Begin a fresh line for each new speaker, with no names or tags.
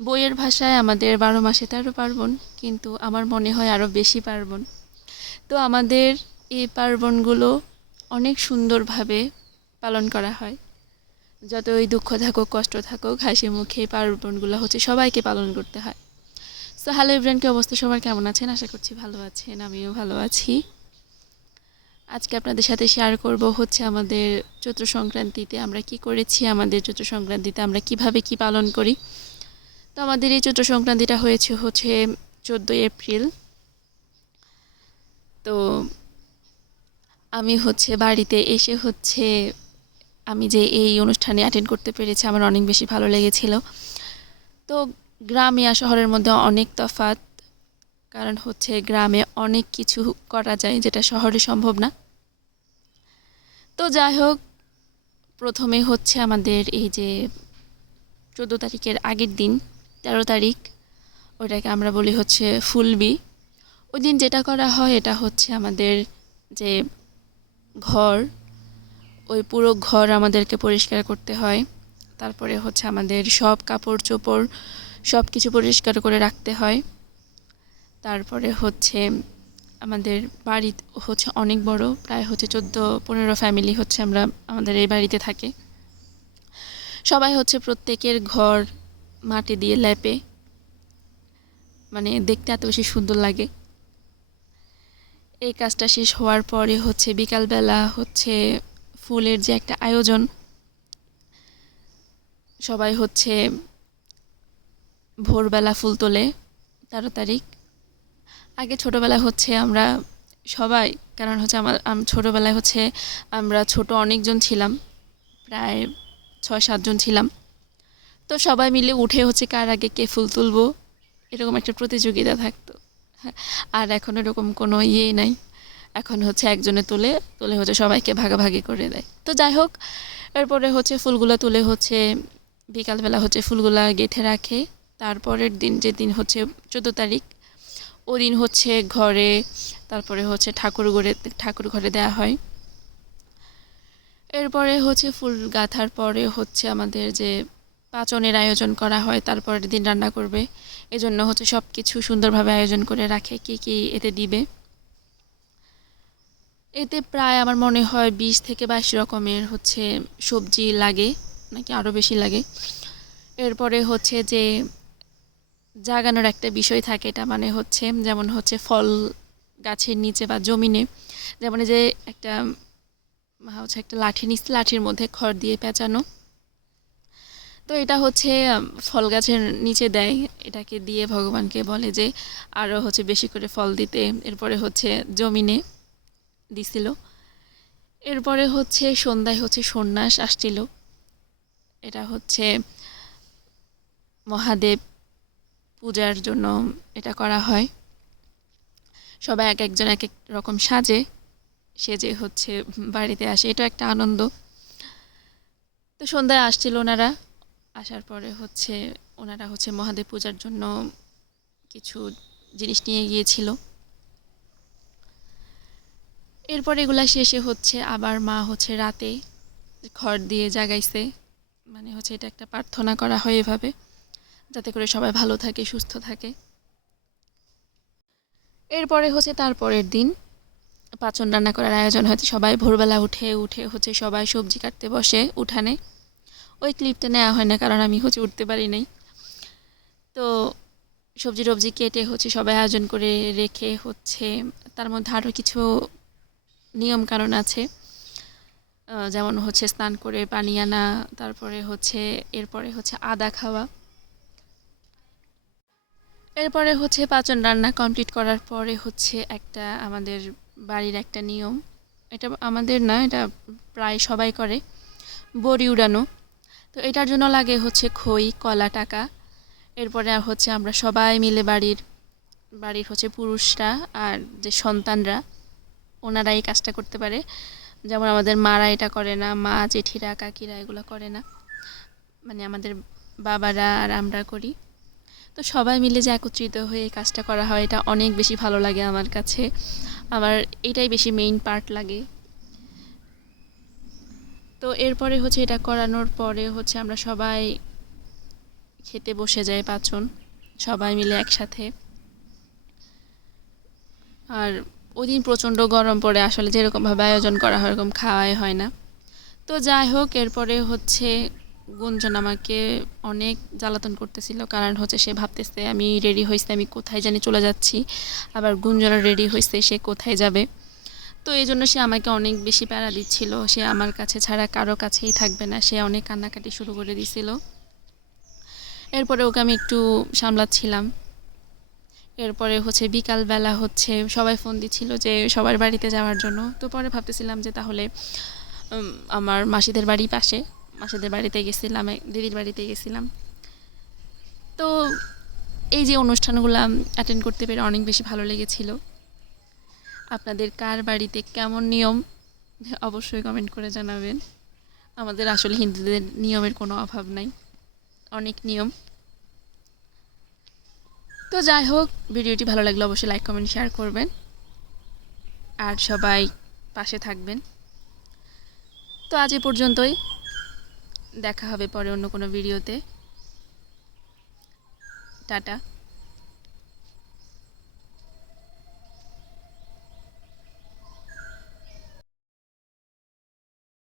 বইয়ের ভাষায় আমাদের বারো মাসে তেরো পার্বণ, কিন্তু আমার মনে হয় আরও বেশি পার্বণ। তো আমাদের এই পার্বণগুলো অনেক সুন্দরভাবে পালন করা হয়। যতই দুঃখ থাকুক, কষ্ট থাকুক, হাসি মুখে পার্বণগুলো হচ্ছে সবাইকে পালন করতে হয়। সো হ্যালো ইব্রান অবস্থা? সবার কেমন আছেন? আশা করছি ভালো আছেন, আমিও ভালো আছি। আজকে আপনাদের সাথে শেয়ার করব হচ্ছে আমাদের চৈত্র সংক্রান্তিতে আমরা কি করেছি, আমাদের চৈত্র সংক্রান্তিতে আমরা কীভাবে কি পালন করি। তো আমাদের এই চৈত্র সংক্রান্তিটা হয়েছে হচ্ছে চোদ্দোই এপ্রিল। তো আমি হচ্ছে বাড়িতে এসে হচ্ছে আমি যে এই অনুষ্ঠানে অ্যাটেন্ড করতে পেরেছি, আমার অনেক বেশি ভালো লেগেছিল। তো গ্রামে আর শহরের মধ্যে অনেক তফাৎ, কারণ হচ্ছে গ্রামে অনেক কিছু করা যায় যেটা শহরে সম্ভব না। তো যাই হোক, প্রথমে হচ্ছে আমাদের এই যে চোদ্দ তারিখের আগের দিন তেরো তারিখ ওটাকে আমরা বলি হচ্ছে ফুলবি ওই দিন যেটা করা হয়, এটা হচ্ছে আমাদের যে ঘর, ওই পুরো ঘর আমাদেরকে পরিষ্কার করতে হয়। তারপরে হচ্ছে আমাদের সব কাপড় চোপড় সব কিছু পরিষ্কার করে রাখতে হয়। তারপরে হচ্ছে আমাদের বাড়ি হচ্ছে অনেক বড়, প্রায় হচ্ছে চোদ্দ, পনেরো ফ্যামিলি হচ্ছে আমরা, আমাদের এই বাড়িতে থাকে। সবাই হচ্ছে প্রত্যেকের ঘর মাটি দিয়ে লেপে। মানে দেখতে এত বেশি সুন্দর লাগে। এই কাজটা শেষ হওয়ার পরে হচ্ছে বিকালবেলা হচ্ছে ফুলের যে একটা আয়োজন, সবাই হচ্ছে ভোরবেলা ফুল তোলে তেরো তারিখ। আগে ছোটোবেলায় হচ্ছে আমরা সবাই, কারণ হচ্ছে আমার, আম- ছোটোবেলায় হচ্ছে আমরা ছোট অনেকজন ছিলাম, প্রায় ছয় সাতজন ছিলাম। তো সবাই মিলে উঠে হচ্ছে কার আগে কে ফুল তুলবো? এরকম একটা প্রতিযোগিতা থাকতো। হ্যাঁ, আর এখন এরকম কোনো ইয়ে নাই। এখন হচ্ছে একজনে তুলে তুলে হচ্ছে সবাইকে ভাগাভাগি করে দেয়। তো যাই হোক এরপরে হচ্ছে ফুলগুলো তুলে হচ্ছে বিকালবেলা হচ্ছে ফুলগুলা গেঁথে রাখে। তারপরের দিন যেদিন হচ্ছে চোদ্দ তারিখ ওই দিন হচ্ছে ঘরে তারপরে হচ্ছে ঠাকুর ঘরে ঠাকুর ঘরে দেওয়া হয়। এরপরে হচ্ছে ফুল গাঁথার পরে হচ্ছে আমাদের যে পাচনের আয়োজন করা হয়, তারপরের দিন রান্না করবে। এজন্য হচ্ছে সব কিছু সুন্দরভাবে আয়োজন করে রাখে, কি কি এতে দিবে। এতে প্রায় আমার মনে হয় বিশ থেকে বাইশ রকমের হচ্ছে সবজি লাগে, নাকি আরও বেশি লাগে। এরপরে হচ্ছে যে জাগানোর একটা বিষয় থাকে, এটা মানে হচ্ছে যেমন হচ্ছে ফল গাছের নিচে বা জমিনে, যেমন যে একটা, হচ্ছে একটা লাঠি নিচ, লাঠির মধ্যে খড় দিয়ে পেঁচানো। তো এটা হচ্ছে ফল গাছের নিচে দেয়। এটাকে দিয়ে ভগবানকে বলে যে আরও হচ্ছে বেশি করে ফল দিতে। এরপরে হচ্ছে জমিনে দিছিল। এরপরে হচ্ছে সন্ধ্যায় হচ্ছে সন্ন্যাস আসছিল। এটা হচ্ছে মহাদেব পূজার জন্য এটা করা হয়। সবাই এক একজন এক এক রকম সাজে, সেজে হচ্ছে বাড়িতে আসে। এটা একটা আনন্দ। তো সন্ধ্যায় আসছিল ওনারা। আসার পরে হচ্ছে ওনারা হচ্ছে মহাদেব পূজার জন্য কিছু জিনিস নিয়ে গিয়েছিল। এরপর এগুলা শেষে হচ্ছে আবার মা হচ্ছে রাতে খড় দিয়ে জাগাইছে। মানে হচ্ছে এটা একটা প্রার্থনা করা হয় এভাবে, যাতে করে সবাই ভালো থাকে, সুস্থ থাকে। এরপরে হচ্ছে তারপরের দিন পাচন রান্না করার আয়োজন হয়তো সবাই ভোরবেলা উঠে উঠে হচ্ছে সবাই সবজি কাটতে বসে উঠানে। ওই ক্লিপটা নেওয়া হয় না, কারণ আমি হচ্ছে উঠতে পারি নাই। তো সবজি টবজি কেটে হচ্ছে সবাই আয়োজন করে রেখে হচ্ছে তার মধ্যে আরও কিছু নিয়ম কারণ আছে যেমন হচ্ছে স্নান করে পানি আনা, তারপরে হচ্ছে এরপরে হচ্ছে আদা খাওয়া। এরপরে হচ্ছে পাচন রান্না কমপ্লিট করার পরে হচ্ছে একটা আমাদের বাড়ির একটা নিয়ম। এটা আমাদের না, এটা প্রায় সবাই করে। বড়ি উড়ানো। তো এটার জন্য লাগে হচ্ছে খই, কলা, টাকা। এরপরে হচ্ছে আমরা সবাই মিলে বাড়ির বাড়ির হচ্ছে পুরুষরা আর যে সন্তানরা, ওনারা এই কাজটা করতে পারে। যেমন আমাদের মারা এটা করে না, মা, জেঠিরা, কাকিরা এগুলো করে না। মানে আমাদের বাবারা আর আমরা করি। তো সবাই মিলে যে একত্রিত হয়ে এই কাজটা করা হয়, এটা অনেক বেশি ভালো লাগে আমার কাছে। আমার এটাই বেশি মেইন পার্ট লাগে। তো এরপরে হচ্ছে এটা করানোর পরে হচ্ছে আমরা সবাই খেতে বসে যাই পাঁচজন, সবাই মিলে একসাথে। আর ওই দিন প্রচণ্ড গরম পড়ে, আসলে যেরকমভাবে আয়োজন করা হয় ওরকম খাওয়াই হয় না। তো যাই হোক, এরপরে হচ্ছে গুঞ্জন আমাকে অনেক জ্বালাতন করতেছিল, কারণ হচ্ছে সে ভাবতেছে আমি রেডি হয়েছে আমি কোথায় জানি চলে যাচ্ছি। আবার গুঞ্জনও রেডি হয়েছে সে কোথায় যাবে? তো এই জন্য সে আমাকে অনেক বেশি প্যারা দিচ্ছিল। সে আমার কাছে ছাড়া কারও কাছেই থাকবে না। সে অনেক কান্নাকাটি শুরু করে দিছিল। এরপরে ওকে আমি একটু সামলাচ্ছিলাম। এরপরে হচ্ছে বিকালবেলা হচ্ছে সবাই ফোন দিচ্ছিল যে সবার বাড়িতে যাওয়ার জন্য। তো পরে ভাবতেছিলাম যে তাহলে আমার মাসিদের বাড়ি পাশে। মাসিদের বাড়িতে গেছিলাম দিদির বাড়িতে গেছিলাম। তো এই যে অনুষ্ঠানগুলো অ্যাটেন্ড করতে পেরে অনেক বেশি ভালো লেগেছিল। আপনাদের কার বাড়িতে কেমন নিয়ম, অবশ্যই কমেন্ট করে জানাবেন। আমাদের আসলে হিন্দুদের নিয়মের কোনো অভাব নাই, অনেক নিয়ম। তো যাই হোক, ভিডিওটি ভালো লাগলে অবশ্যই লাইক কমেন্ট শেয়ার করবেন। আর সবাই পাশে থাকবেন। তো আজ এ পর্যন্তই। দেখা হবে পরে অন্য কোনো ভিডিওতে। টাটা।